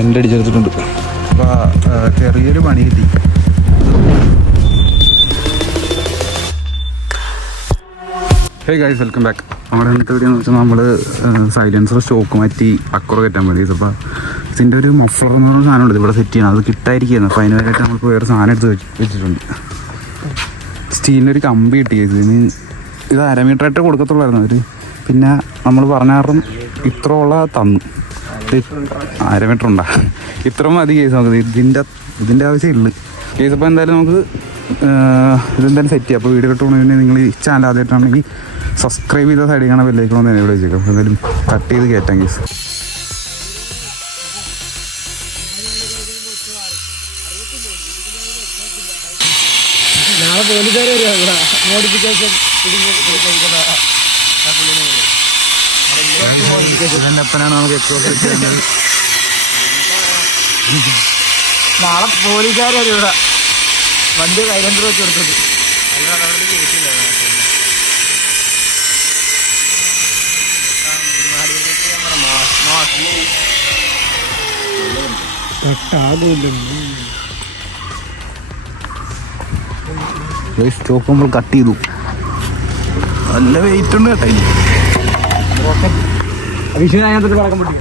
എന്റെ അടിച്ചെടുത്തിട്ടുണ്ട് ചെറിയൊരു പണി കിട്ടി. ഹേ ഗൈസ് വെൽക്കം ബാക്ക് നമ്മുടെ ഇന്നത്തെ വീഡിയോ എന്ന് വെച്ചാൽ നമ്മൾ സൈലൻസർ സ്റ്റോക്ക് മാറ്റി അക്കുറ കയറ്റാൻ വേണ്ടി. അപ്പോൾ ഇതിന്റെ ഒരു മഫ്ലർ എന്ന് പറഞ്ഞ സാധനം ഉണ്ട്. ഇവിടെ സെറ്റ് ചെയ്യണം. അത് കിട്ടായിരിക്കുന്നു അപ്പോൾ അതിന് വേണ്ടിയിട്ട് നമുക്ക് വേറെ സാധനം എടുത്ത് വെച്ചിട്ടുണ്ട്. സ്റ്റീലിന്റെ ഒരു കമ്പി കിട്ടി ഇതിന് ഇത് അര മീറ്റർ ആയിട്ട് കൊടുക്കത്തുള്ളായിരുന്നു. അവർ പിന്നെ നമ്മൾ പറഞ്ഞ കാരണം ഇത്ര ഉള്ള തന്നു. അര മീറ്റർ ഉണ്ടാ ഇത്ര മതി കേസ് നമുക്ക് ഇതിന്റെ ഇതിന്റെ ആവശ്യമുള്ളു കേസ് അപ്പോൾ എന്തായാലും നമുക്ക് ഇതെന്തായാലും സെറ്റ് ചെയ്യാം അപ്പോൾ വീഡിയോ കിട്ടുകയാണെങ്കിൽ നിങ്ങൾ ഈ ചാനൽ ആദ്യമായിട്ടാണെങ്കിൽ സബ്സ്ക്രൈബ് ചെയ്ത സൈഡിൽ കാണാൻ ബെല്ലേക്കണമെന്ന് തന്നെ ഇവിടെ വെച്ചേക്കാം എന്തായാലും കട്ട് ചെയ്ത് കയറ്റാം കേസ് നാളെ പോലീസുകാർ വരുവാ ഇവിടെ മോഡിഫിക്കേഷൻ അപ്പനാണ് നമുക്ക് എക്സോസ് നാളെ പോലീസുകാരും ഇവിടെ. വണ്ടി കൈരണ്ടർ വെച്ച് കൊടുത്തത് സ്റ്റോക്ക് നമ്മൾ കട്ട് ചെയ്തു. നല്ല വെയിറ്റ് ഉണ്ട് കേട്ടോ ഇതിന്. വിഷുവിന് അതിനകത്തൊരു പടക്കം പൊട്ടി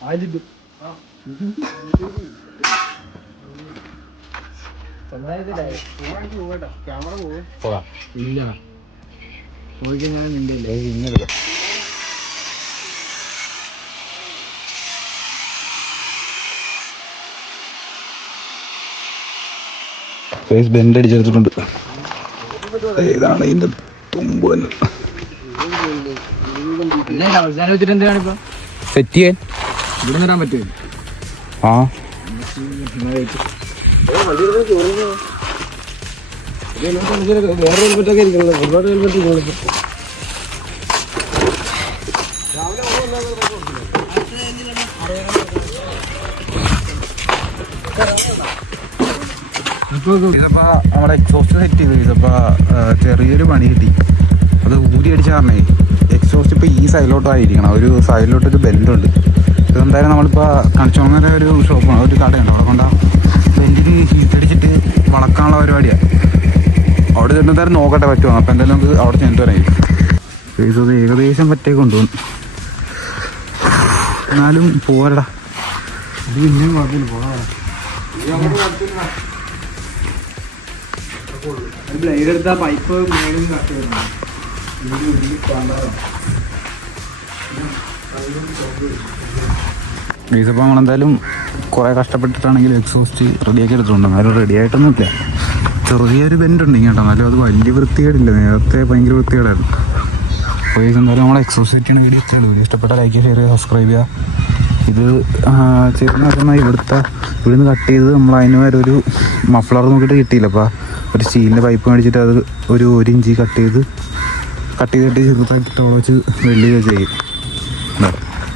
ആദ്യം ഇല്ല. പോയിക്കഴിഞ്ഞാൽ നിന്റെ ഫേസ് ബെൻഡ് അടിച്ചെടുത്തിട്ടുണ്ട്. ഇതാണ് ഇതിന്റെ തുമ്പ് തന്നെ സെറ്റ് ചെയ്യാൻ ഇവിടെ വരാൻ പറ്റുമോ? ആ. വേറെ ഹെൽമെറ്റൊക്കെ ഇരിക്കണല്ലോ ഒരുപാട് ഹെൽമെറ്റ് ഇരിക്കണല്ലോ ഇതിപ്പോ നമ്മുടെ എക്സോസ്റ്റ് സെറ്റ് ചെയ്തു ഇതിപ്പോ ചെറിയൊരു പണി കിട്ടി. അത് ഊരി അടിച്ച കാരണേ എക്സോസ്റ്റ് ഇപ്പോൾ ഈ സൈഡിലോട്ടായിരിക്കണം ഒരു സൈഡിലോട്ട് ഒരു ബെൻഡുണ്ട് ഇതെന്തായാലും നമ്മളിപ്പോൾ കണിച്ചോങ്ങര ഒരു ഷോപ്പാണ് ഒരു കടയുണ്ട്. അവിടെ കൊണ്ടാ ബെൻഡിന് ഹീറ്റടിച്ചിട്ട് വളക്കാനുള്ള പരിപാടിയാണ് അവിടെ ചെന്നെന്തായാലും നോക്കട്ടെ പറ്റുമോ? അപ്പോൾ എന്തായാലും നമുക്ക് അവിടെ ചെന്നിട്ട് വരാം ഏകദേശം പറ്റേ കൊണ്ടുപോകും. എന്നാലും പോരടാ. ഇത് പിന്നെയും കുഴപ്പമില്ല. പോകാം. ബ്ലേഡ് എടുത്ത പൈപ്പ് മേലും കട്ട് ഗൈസപ്പോൾ നമ്മളെന്തായാലും കുറേ കഷ്ടപ്പെട്ടിട്ടാണെങ്കിലും എക്സോസ്റ്റ് റെഡിയാക്കി എടുത്തിട്ടുണ്ട്. എന്നാലും റെഡി ആയിട്ടൊന്നുമില്ല. ചെറിയൊരു ബെൻഡ് ഉണ്ട് കേട്ടോ എന്നാലും അത് വലിയ വൃത്തികേടില്ല. നേരത്തെ ഭയങ്കര വൃത്തികേടായിരുന്നു. അപ്പോൾ ഗൈസ് എന്തായാലും നമ്മളെ എക്സോസ്റ്റ് പറ്റിയാണ് വീഡിയോ ഇത്രയുള്ളൂ വീഡിയോ ഇഷ്ടപ്പെട്ട ലൈക്ക് ഷെയർ ചെയ്യുക സബ്സ്ക്രൈബ് ചെയ്യുക. ഇത് ചെറുതാക്കുന്ന ഇവിടുത്തെ ഇവിടുന്ന് കട്ട് ചെയ്ത് നമ്മൾ അതിന് വരെ ഒരു മഫ്ലർ നോക്കിയിട്ട് കിട്ടിയില്ല. അപ്പോൾ ഒരു സ്റ്റീലിന്റെ പൈപ്പ് മേടിച്ചിട്ട് അത് ഒരു ഒരു ഇഞ്ച് കട്ട് ചെയ്ത് കട്ട് ചെയ്തിട്ട് ചെറുതാക്കിയിട്ട് വെച്ച് വെള്ളി ചെയ്യും.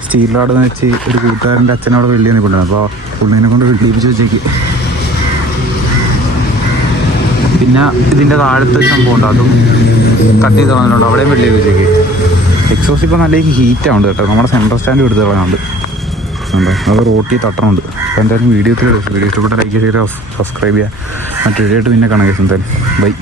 സ്റ്റീലിലോടെ വെച്ച് ഒരു കൂട്ടുകാരന്റെ അച്ഛനോട് വെള്ളി നിൽപ്പുണ്ടായിരുന്നു അപ്പോൾ പുള്ളിനെ കൊണ്ട് വെള്ളിപ്പിച്ച് വെച്ചേക്ക്. പിന്നെ ഇതിന്റെ താഴത്തെ സംഭവം ഉണ്ട്. അതും കട്ട് ചെയ്ത് കളഞ്ഞിട്ടുണ്ട്. അവിടെയും വെള്ളി വെച്ചേക്ക്. എക്സോസ് ഇപ്പോൾ നല്ല ഹീറ്റ് ആവുന്നുണ്ട് കേട്ടോ. നമ്മുടെ സെൻട്രൽ സ്റ്റാൻഡ് എടുത്ത് കളയുന്നുണ്ട് ഉണ്ട്. അത് റോട്ടി തട്ടണുണ്ട്. അപ്പോൾ എന്തായാലും വീഡിയോ വീഡിയോ ഇഷ്ടപ്പെട്ട ലൈക്ക് ചെയ്ത് സബ്സ്ക്രൈബ് ചെയ്യുക മറ്റൊരു ആയിട്ട് പിന്നെ കാണാം എന്തായാലും. ബൈ